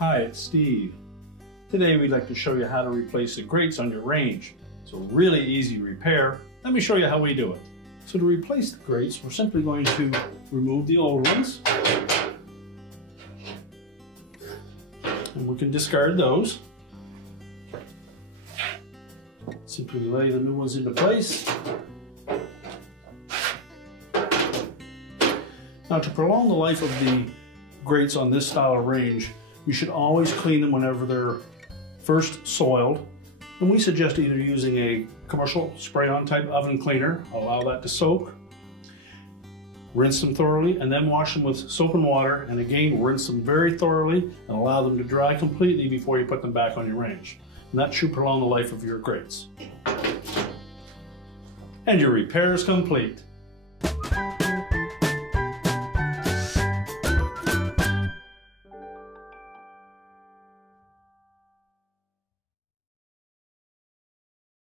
Hi, it's Steve. Today we'd like to show you how to replace the grates on your range. It's a really easy repair. Let me show you how we do it. So to replace the grates, we're simply going to remove the old ones. And we can discard those. Simply lay the new ones into place. Now, to prolong the life of the grates on this style of range, you should always clean them whenever they're first soiled. And we suggest either using a commercial spray-on type oven cleaner, allow that to soak, rinse them thoroughly, and then wash them with soap and water, and again rinse them very thoroughly and allow them to dry completely before you put them back on your range. And that should prolong the life of your grates. And your repair is complete.